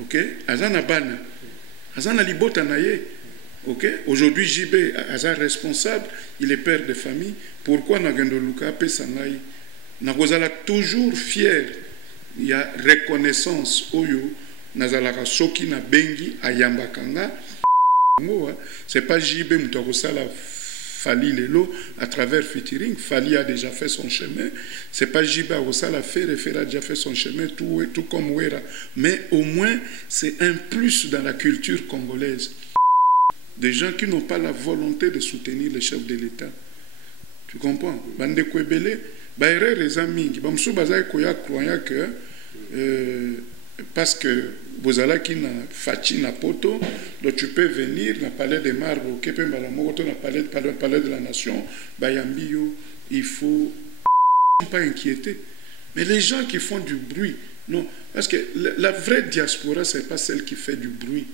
ok, azana bana, azana libota naye, ok. Aujourd'hui JB aza responsable, il est père de famille. Pourquoi nagendo luka pe sangai? Nakozala toujours fier. Il y a reconnaissance oyo nazalaka soki na bengi ayambakanga. C'est pas JB Moutagosala Fali Lelo à travers featuring. Fali a déjà fait son chemin. C'est pas JB Agosala Fera a déjà fait son chemin, tout comme Wera. Mais au moins, c'est un plus dans la culture congolaise. Des gens qui n'ont pas la volonté de soutenir le chef de l'État. Tu comprends? Bande Kwebele, Baïre les amis, Bamsou Bazaï Koya croyant que parce que vous allez qui na Fachi na poto, donc tu peux venir na palais des marbres, au Kepe Mbalamoto, na palais de la nation, Bayambio, il faut pas inquiéter. Mais les gens qui font du bruit, non, parce que la vraie diaspora, c'est pas celle qui fait du bruit.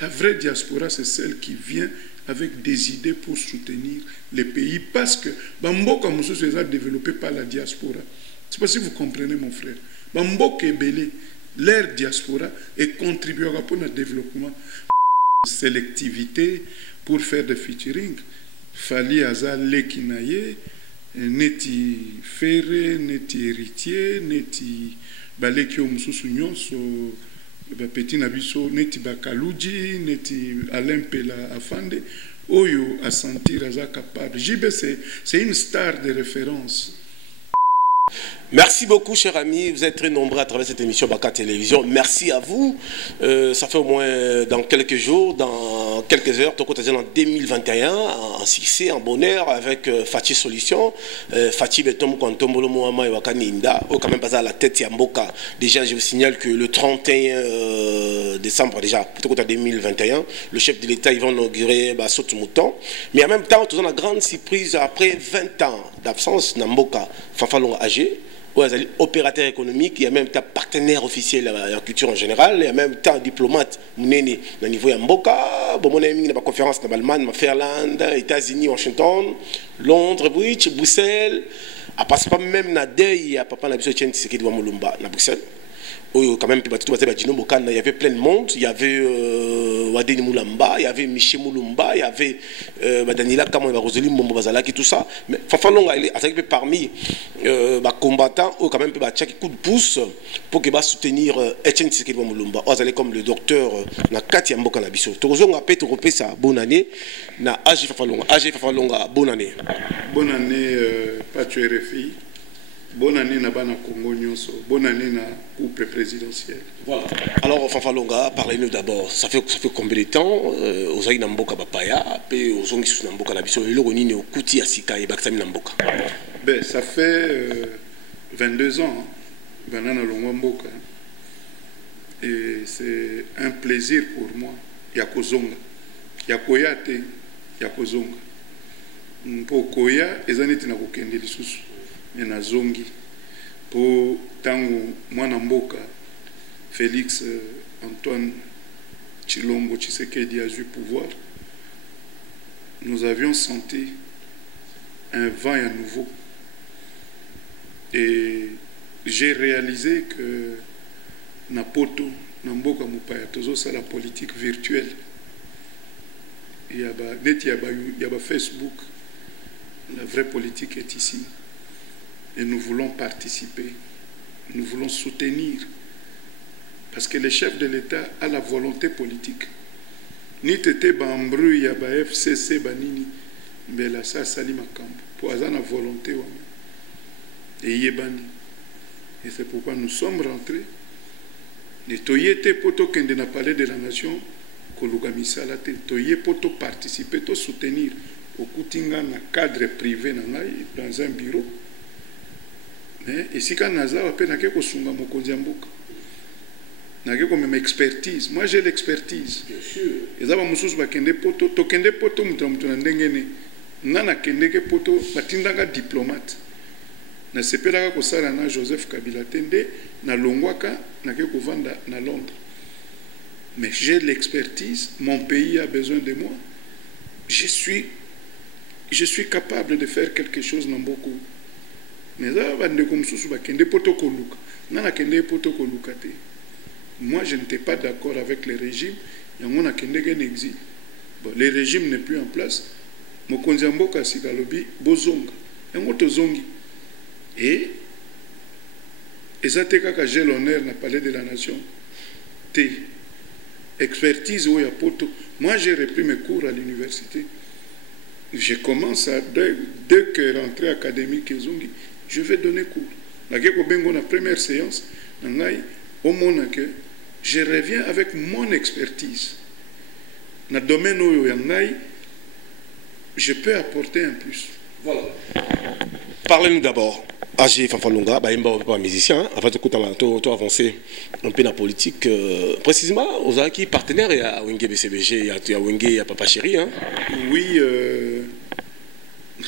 La vraie diaspora, c'est celle qui vient avec des idées pour soutenir les pays, parce que Bamboka Moussou est développé par la diaspora. Je ne sais pas si vous comprenez, mon frère. Bamboka est belé. Leur diaspora et contribuera pour le développement. Sélectivité pour faire des featuring. Fali aza lekinaye, neti ferre, neti héritier, neti baleki omususu nyonso, petit nabiso, neti bakaluji, neti Alain Pela Afande, oyo a sentir aza capable. JB c'est une star de référence. Merci beaucoup, chers amis. Vous êtes très nombreux à travers cette émission Baka Télévision. Merci à vous. Ça fait au moins dans quelques jours, dans quelques heures, en 2021, en succès, en bonheur, avec Fachi Solution. Fachi Betom Kwantombolo Moama et Wakaninda. Quand même pas à la tête Yamboka. Déjà, je vous signale que le 31 décembre, déjà, plutôt qu'en 2021, le chef de l'État, ils vont inaugurer Saut Mouton. Mais en même temps, tout la grande surprise, après 20 ans d'absence, Namboka, Fafalong âgé. Opérateur économique, il y a même partenaire officiel en culture en général, il y a même diplomate au niveau de Mboka, bon, il y a conférence dans l'Allemagne, Fairland, États-Unis, Washington, Londres, Bruxelles, à passer pas même na deuil à papa na biso Etienne Tshisekedi wa Mulumba na Bruxelles. Quand même, il y avait plein de monde. Il y avait Wadeni Moulamba, il y avait Michel Moulumba, il y avait Daniela Kamon, Roselyne Mombo Bazalaki, tout ça. Mais Fafalong, parmi les combattants, quand même, il y a un coup de pouce pour soutenir Etienne Tshisekedi wa Mulumba. Vous allez comme le docteur Nakati Mboka Nabiso. Tozong a pété sa bonne année. Na AG Fafalonga, bonne année. Bonne année, Patrick RFI. Bonne année na bana Congo nyonso. Bonne année na couple présidentiel. Voilà. Alors Fafalonga, parlez-nous d'abord. Ça fait combien de temps ozali na mboka bapaya pe ozongi sous na mboka na biso eloko nini okuti ya sika e bakisami na mboka? Ben ça fait 22 ans bana na longwa mboka. Et c'est un plaisir pour moi ya kozonga. Ya koya te ya kozonga. Mpo koya ezaniti na kokende lisusu. Na zongi pour tango mwana mboka Félix Antoine Tshilombo Tshisekedi a eu pouvoir, nous avions senti un vent à nouveau et j'ai réalisé que na poto na mboka mupaya tozo la politique virtuelle il y a Facebook, la vraie politique est ici. Et nous voulons participer, nous voulons soutenir, parce que le chef de l'État a la volonté politique. Ni tete bambru ya ba FCC banini, mais là ça sali makambo. Pour avoir la volonté et yebani. Et c'est pourquoi nous sommes rentrés. Et toyete poto kende na palais de la nation, kolugamisa la te, toye poto participer, to soutenir au Koutinga na cadre privé dans un bureau. Mais ici quand naza appelle na keko sunga mokonzi ya mboka na keko même expertise. Moi j'ai l'expertise, bien sûr. Eza ba mususu ba kende poto to kende poto mutu na ndenge ne nana kende ke poto batindanga diplomate na sepelaka ko sala na Joseph Kabila tende na longwaka na keko vanda na Londres. Mais j'ai l'expertise, mon pays a besoin de moi. Je suis capable de faire quelque chose dans beaucoup. Mais là, on va kende poto koluka. Nana kende poto koluka te. moi je n'étais pas d'accord avec le régime, et on a qu'un exil. Bon, le régime n'est plus en place, mokonzi mboka sikalobi bozonga, yango tozongi. Et ezate kaka j'ai l'honneur na palais de la nation. Té expertise ou ya poto. Moi j'ai repris mes cours à l'université. Je commence à dès que rentrée académique ezongi, je vais donner cours. La première séance, au moment que je reviens avec mon expertise. Dans le domaine où je peux apporter un plus. Voilà. Parlez-nous d'abord. AG Fafalonga, pas musicien, avant de avancer un peu dans la politique, précisément aux acquis partenaires à Wenge BCBG, à Wenge, à Papa Chéri. Hein? Oui,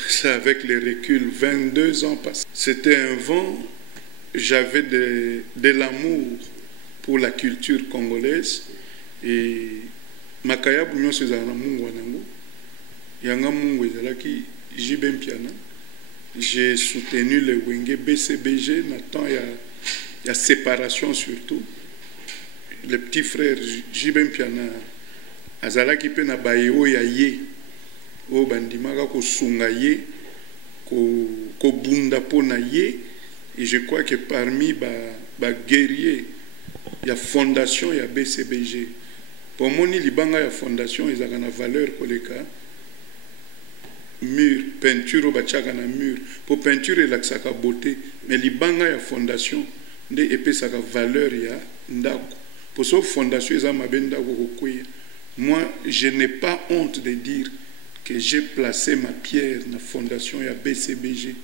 c'est avec les reculs, 22 ans passés. C'était un vent, j'avais de l'amour pour la culture congolaise et Makaya Bougnon César Mungu Wanango, Yanga Mungu Ezalaki, Jibem Piana. J'ai soutenu le Wenge BCBG, maintenant il y a séparation surtout. Le petit frère Jibem Piana, Azalaki Pena Bayo Yaye. O bandimaka ko sungaye ko bunda pona ye, et je crois que parmi ba guerriers il y a fondation, il y a BCBG. Pour moi ni libanga ya fondation ils ont une valeur koleka mur peinture bachaka na mur pour peinture et l'axaka beauté, mais libanga ya fondation nde epesaka valeur ya ndako pour so fondation ils ont mabenda ko kokuya. Moi je n'ai pas honte de dire que j'ai placé ma pierre dans la fondation ya BCBG.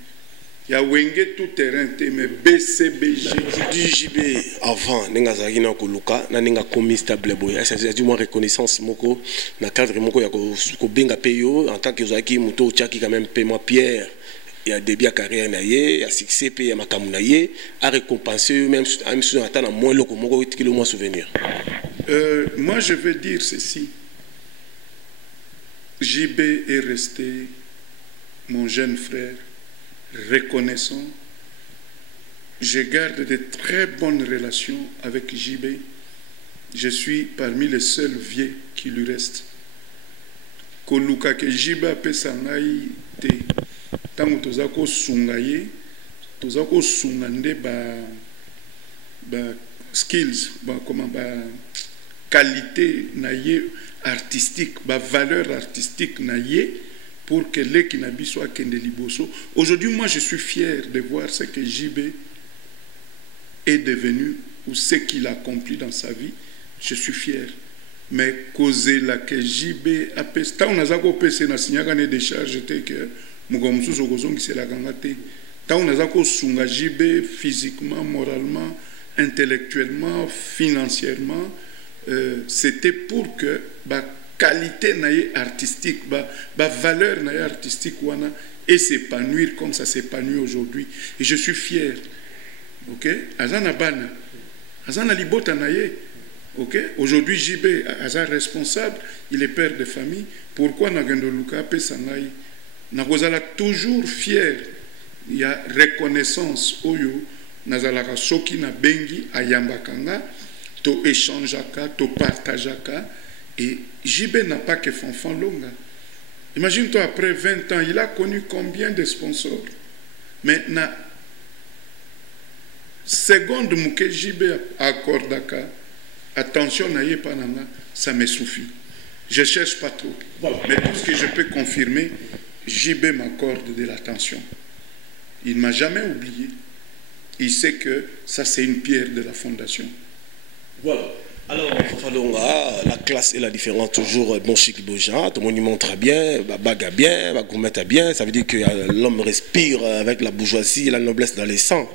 Il y a Wenge tout terrain, mais BCBG. Du JB avant, Nengazaki na Koluka, na Nenga commis stable boy. C'est du moins reconnaissance moko, na cadre moko ya ko benga payo en tant que Zaki Muto Chaki quand même paie moi pierre. Il y a des biens carrière naïe, il y a succès paye à makamu naïe, à récompenser même si on attend à moins le moko qui le moins souvenir. Moi je veux dire ceci. JB est resté mon jeune frère, reconnaissant. Je garde de très bonnes relations avec JB. Je suis parmi les seuls vieux qui lui restent. Koluka ke JB a pesangai te. Tango tozako sungaye, tozako sungande ba skills, comment qualité naïe artistique, valeur artistique naïe pour que les Kinabi soient Kende Liboso. Aujourd'hui, moi, je suis fier de voir ce que JB est devenu ou ce qu'il a accompli dans sa vie. Je suis fier. Mais causer la que JB a fait, tant on a zako pese na signagane de charge que mugomsu sogozong c'est la gangate. Tant on a zako sunga JB physiquement, moralement, intellectuellement, financièrement. C'était pour que la qualité artistique, la valeur artistique et s'épanouir comme ça s'épanouit aujourd'hui. Et je suis fier. Ok? Azana bana, azana libota naye. Ok? Aujourd'hui JB azan responsable, il est père de famille. Pourquoi Nagendo Luka Pesangai? Nakozala toujours fier. Il y a reconnaissance oyo nazalaka soki na bengi ayambakanga. To échangeaka, to partageaka. Et JB n'a pas que Fanfan Longa. Imagine-toi, après 20 ans, il a connu combien de sponsors. Maintenant, seconde mouke JB accordaka, attention, n'ayez pas nana, ça me suffit. Je ne cherche pas trop. Voilà. Mais tout ce que je peux confirmer, JB m'accorde de l'attention. Il ne m'a jamais oublié. Il sait que ça, c'est une pierre de la fondation. Voilà. Alors, la classe est la différence, toujours bon chic, beau genre, tout le monde y montre bien, baga bien, gourmette bien, ça veut dire que l'homme respire avec la bourgeoisie et la noblesse dans les sangs.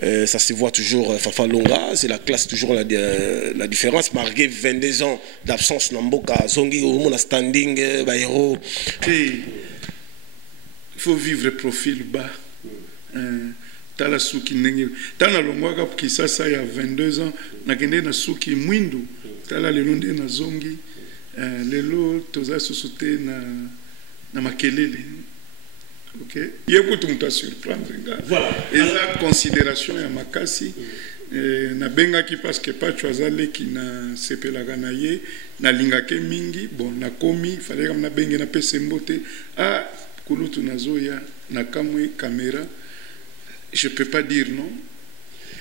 Ça se voit toujours, Fafalonga, c'est la classe toujours la différence, malgré 22 ans d'absence Namboka, Zongi, au monde standing, héros. Il faut vivre profil bas. Tala suki nengi tala longwaka kisasa ya 22 ans nakende na suki mwindu tala lelo nde na zongi lelo toza susute na makelele. OK yeko tumuta surprendre nga voilà. Eza considération ya makasi na bengaki parce que Pacho azaleki na sepelaka na ye na lingake mingi bon na komi fallait comme na benge na pese mbote ah kulutu nazoya na kamwe caméra je peux pas dire non.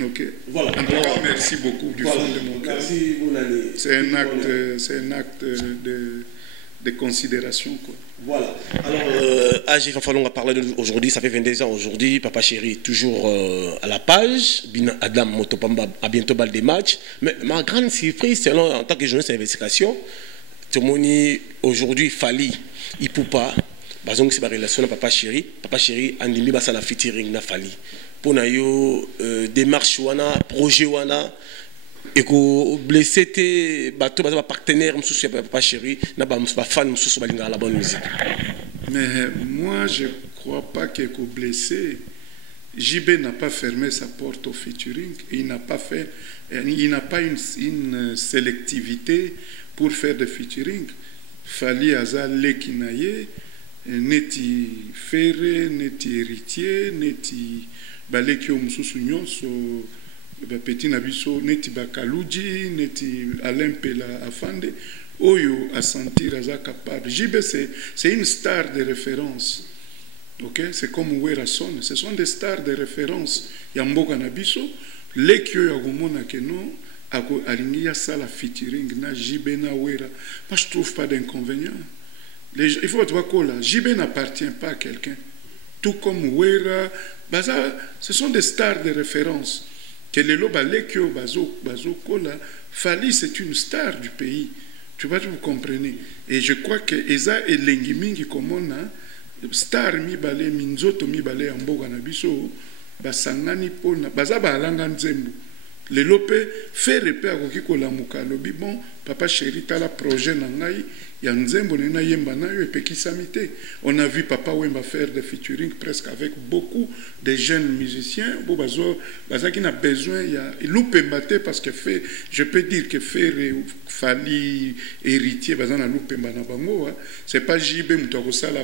Ok. Voilà. En tout cas, merci beaucoup du fond de mon cœur. Merci Bounani. C'est un acte de considération quoi. Voilà. Alors, Agif Falong a parlé aujourd'hui, ça fait 22 ans aujourd'hui. Papa Chéri, toujours à la page. Bina Adam Motopamba a bientôt balle des matchs. Mais ma grande surprise, c'est en tant que journaliste d'investigation, tout le monde aujourd'hui, Fali, il ne peut pas. Parce que c'est ma relation avec Papa Chéri. Papa Chéri, a mis la featuring na Fali. Pour nous, démarche, projet, et que blessé tes bateaux partenaire monsieur Papa Chéri n'a pas fan monsieur la bonne musique. Mais moi je crois pas que blessé JB n'a pas fermé sa porte au featuring, il n'a pas une sélectivité pour faire des featuring. Fali aza lekinaye neti ferré neti héritier neti baleki mususu nyonso petit nabiso neti bakaluji neti Alain afande oyo a sentir aza capable. JB c'est une star de référence. OK, c'est comme Wera Son, ce sont des stars de référence. Yamboka nabiso leki oyo agomona que non ako alingi ya sala featuring na JB na Wera. Moi je trouve pas d'inconvénient. Il faut voir quoi là, JB n'appartient pas à quelqu'un. Tout comme Wera, ce sont des stars de référence. Kelelo Balekyo Bazo Kola, Fali c'est une star du pays. Tu vois, vous comprenez. Et je crois que Eza et Lengimingi comme on a star mi balé minzoto mi balé amboga na biso basangani pona bazaba alanga nzembo. Le lope fait repère akoki kolamuka lobi bon Papa Chéri tala projet na ngai ya nzembo na yemba na yo epekisami te. On a vu Papa Wemba faire des featuring presque avec beaucoup de jeunes musiciens. Bo bazaki na besoin ya lupemba te parce que fait je peux dire que faire Fali héritier bazana lupemba na bango c'est pas JB mutako sala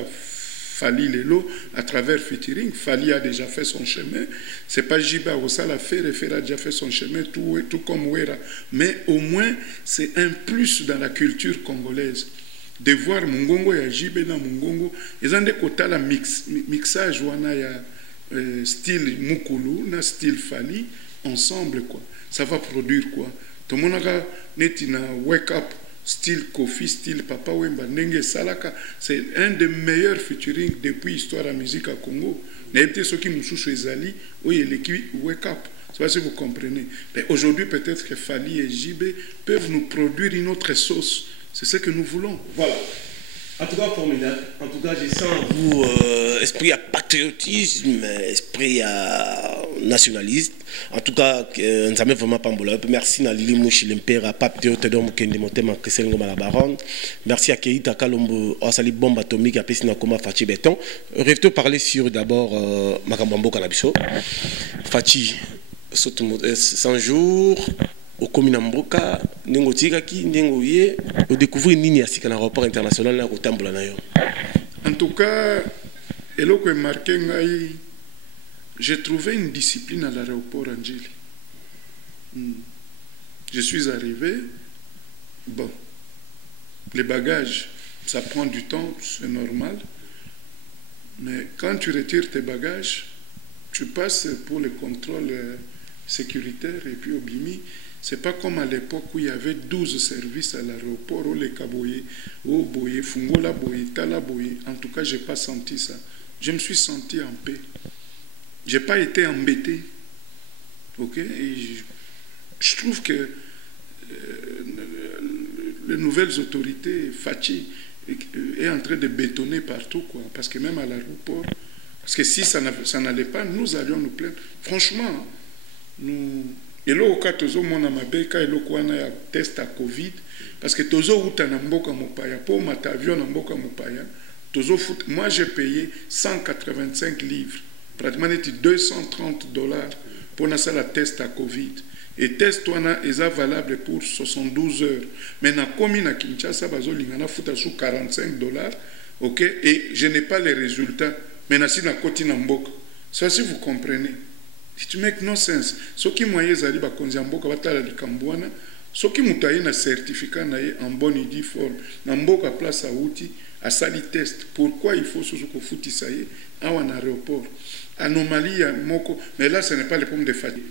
Fali Lelo à travers featuring. Fali a déjà fait son chemin. C'est pas Jiba Rosala fait, a déjà fait son chemin, tout comme Wera. Mais au moins, c'est un plus dans la culture congolaise. De voir Mungongo et Jibe na Mungongo, ils ont des quotas la mixage wana ya style Mukulu, na style Fali, ensemble quoi. Ça va produire quoi. Tout le monde a netina wake up. Style Kofi, style Papa Wemba, Nenge Salaka, c'est un des meilleurs featuring depuis l'histoire de la musique à Congo. N'était ce qui nous soucie Zali, oui, l'équipe Wake Up. C'est pas si vous comprenez. Mais aujourd'hui, peut-être que Fali et JB peuvent nous produire une autre sauce. C'est ce que nous voulons. Voilà. En tout cas, formidable. En tout cas, je sens en vous esprit à patriotisme, esprit à nationaliste. En tout cas, nous sommes vraiment pas bon. Merci à Lili Mouchi, l'Impera, Pape Théodore Mukende Motema, Christelle Ngoma la Baronne. Merci à Keita Kalombo, Osali Bombe Atomique, à Pessina Koma, Fachi Béton. Rêve-toi parler sur d'abord Makambambo Kanabiso. Fachi, 100 jours. Au Kominamboka, Nengo Tigaki, Nengo Ye, au découvrir Nini Asika dans l'aéroport international au Tamboulanayo. En tout cas, Eloko est marqué, j'ai trouvé une discipline à l'aéroport Angeli. Je suis arrivé, bon, les bagages, ça prend du temps, c'est normal, mais quand tu retires tes bagages, tu passes pour le contrôle sécuritaire et puis au Bimi. C'est pas comme à l'époque où il y avait 12 services à l'aéroport, où les Kaboye, où Boye, Fungola Boye, Tala Boye. En tout cas, je n'ai pas senti ça. Je me suis senti en paix. Je n'ai pas été embêté. Ok? Et je trouve que les nouvelles autorités, Fachi, est en train de bétonner partout, quoi. Parce que même à l'aéroport, parce que si ça n'allait pas, nous allions nous plaindre. Franchement, nous... Et là, au cas où on a mabeka, et là, on a un test à Covid, parce que tozo uta na mboka mopaya, pour ma avion na mboka mopaya, tozo foot, moi j'ai payé 185 livres, pratiquement $230 pour faire la test à Covid. Et test est valable pour 72 heures. Mais na komi na Kinshasa, bazo lingana futa sous $45, ok, et je n'ai pas les résultats. Mais na si na koti na mboka. Ça, si vous comprenez. It make no sense. Soki moyen zali ba konzi mboka batala likambwana, soki mutaye na certificat na ye en bonne et due forme, na mboka place à outil, à sali test. Pourquoi il faut sous fouti ça y est, à un aéroport. Anomalie ya moko, mais là ce n'est pas le problème de fatigue.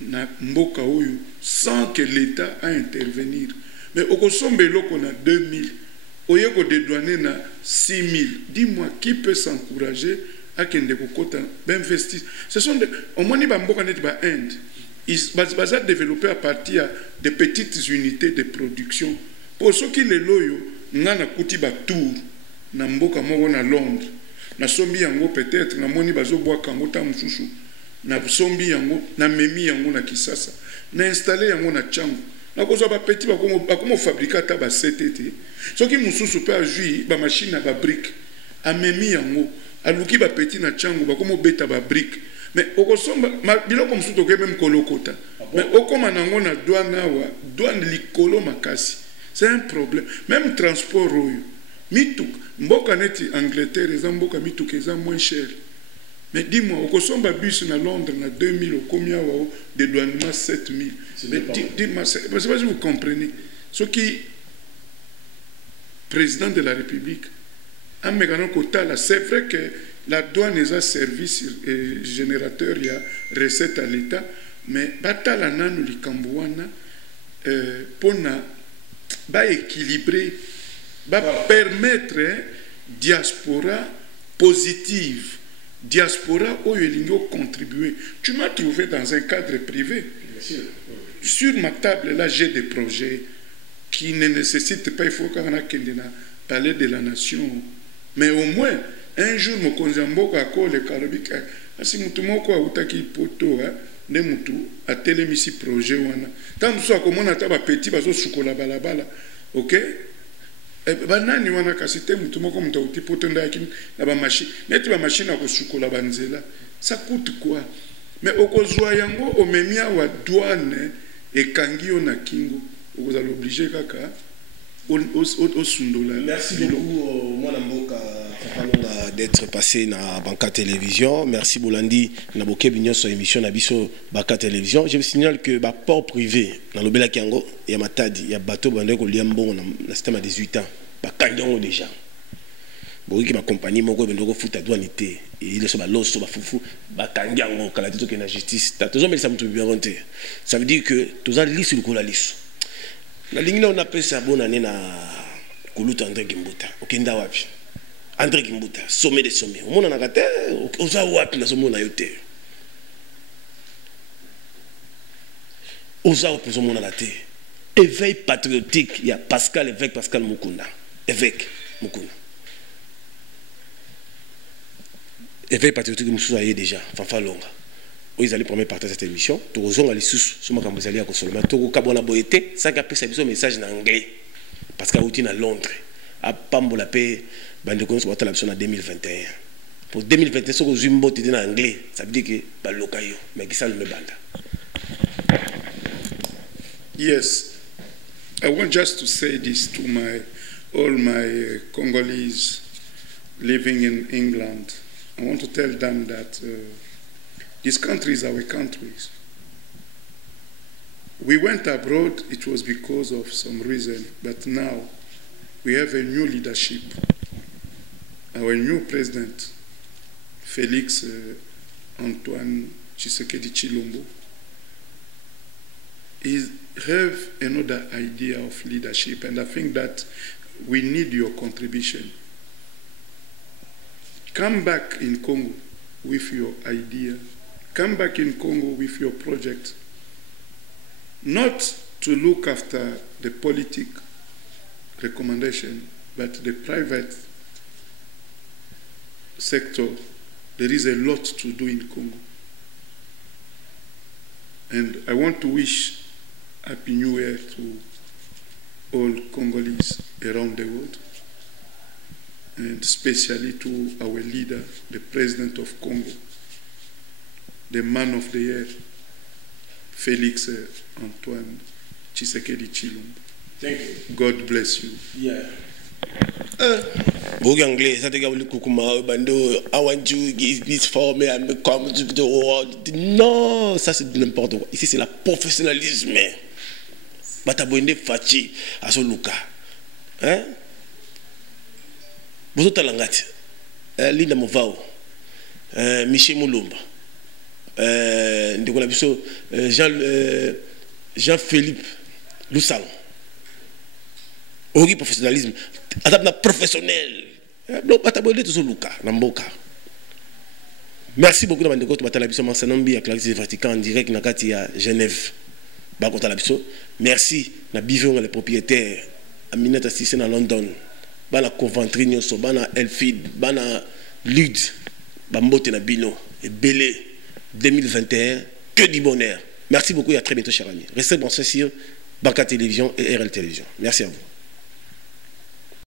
Na mboka oyo sans que l'État a intervenir. Mais au Kosombe loko na 2000, oyeko dédouaner na 6000. Dis-moi qui peut s'encourager à kende kokota d'investir. Ce sont des au moins ba mboka net ba Inde. Ils sont développés à partir de petites unités de production. Pour ceux qui les loyo, ngana kuti ba tour na mboka moko na Londres. Na sombi yango peut-être na moni bazo boa kango ta mususu. Na sombi yango na memi yango na Kisasa. Na installer yango na Tchango. Na kozo ba petit ba komo fabriquer ta ba CTT. Ceux qui mususu peut ajui ba machine ba brique. A memi yango aluki ba petit na Tchango ba komo beta ba brique. Mais au Kosomba, biloko mususu toke même kolokota. Mais au koma nango na douane likolo makasi. C'est un problème. Même transport oyo. Mituk, mboka neti Angleterre, eza mboka mituk eza moins cher. Mais dis-moi, au Kosomba bus na Londres na 2000, au combien wao de douanement 7000. Mais dis-moi, je ne sais pas si vous comprenez. Ce qui président de la République, c'est vrai que la douane est un service générateur, il y a recette à l'État, mais batala nanu likambouana pour équilibrer, permettre diaspora positive, diaspora où il contribuer. Tu m'as trouvé dans un cadre privé. Sur ma table, là, j'ai des projets qui ne nécessitent pas, il faut qu'on ait parler de la nation. Mais au moins, un jour, je vais le Carabik. Si je suis poto, ne mutu a télémisi projet wana. Tant que soit comme on a taba petit bazo chocolat balabala, ok? Banani wana kasite mutu moko mutu uti poto ndaki na ba machine. Neti ba machine a ko chocolat banzela. Ça coûte quoi? Mais okozwa yango omemia wa douane et kangio na kingo. Vous allez obliger kaka. Merci beaucoup, Mwanamboka, d'être passé dans Banka Télévision. Merci Bolandi, na boké bignon sur émission Nabiso Banka Télévision. Je vous signale que le port privé dans le Bela Kiango, il y a Matadi, il y a bateau bandé ko liambo dans le système à 18 ans. Bakanyango déjà. Boki ma compagnie moko bendoko futa douanité et il est los sur bafufu bakanyango kala tito ke na justice. Ta toujours mais ça me trouve bien renté. Ça veut dire que tous en liste le la liste. La ligne on appelle ça bonne année na Kuluta André Kimbuta. Okenda wapi? André Kimbuta, sommet des sommets. Au monde en a raté, oza wapi na sommet na yote. Oza wapi na sommet na raté. Éveil patriotique, il y a Pascal évêque Pascal Mukunda. Évêque Mukunda. Éveil patriotique Moussou aye déjà, Fanfa Longa. Ils allaient première partie de cette émission. Tous les gens allaient sous ce que vous allez à consommer. Tous les gens boité, ça qui a pris ce message en anglais. Parce qu'à outil à Londres, à Pambola paix, bande de sur la 2021. Pour 2021, ce que vous avez en anglais, ça veut dire que bah locayo, mais qui ça le banda. Yes, I want just to say this to all my Congolese living in England. I want to tell them that. This country is our country. We went abroad, it was because of some reason, but now we have a new leadership. Our new president, Félix Antoine Tshisekedi Tshilombo, he have another idea of leadership, and I think that we need your contribution. Come back in Congo with your idea. Come back in Congo with your project, not to look after the politic recommendation, but the private sector. There is a lot to do in Congo. And I want to wish Happy New Year to all Congolese around the world, and especially to our leader, the President of Congo, the man of the year, Félix Antoine Tshisekedi Tshilombo. Thank you. God bless you. Yeah. Beaucoup anglais, ça te gars le koukouma, bando, I want you give this for me and come to the world. Non, ça c'est n'importe quoi. Ici c'est le professionnalisme. Bataboinde fachi à son luka. Hein? Vous êtes à l'angati. Linda Movao, Michel Moulumba, Jean-Philippe Loussal. Ori professionnalisme, adapte professionnel. Merci beaucoup de votre télévision. Mansanambi à Clarisse Vatican en direct à Genève. Merci na Bivon les propriétaires Aminata Sissé à London. Bana Coventry Nyoso, Bana Elfid, Bana Lud, Bambote na Bino et Belé 2021. Que du bonheur. Merci beaucoup et à très bientôt, chers amis. Restez branchés sur Baka Télévision et RL Télévision. Merci à vous.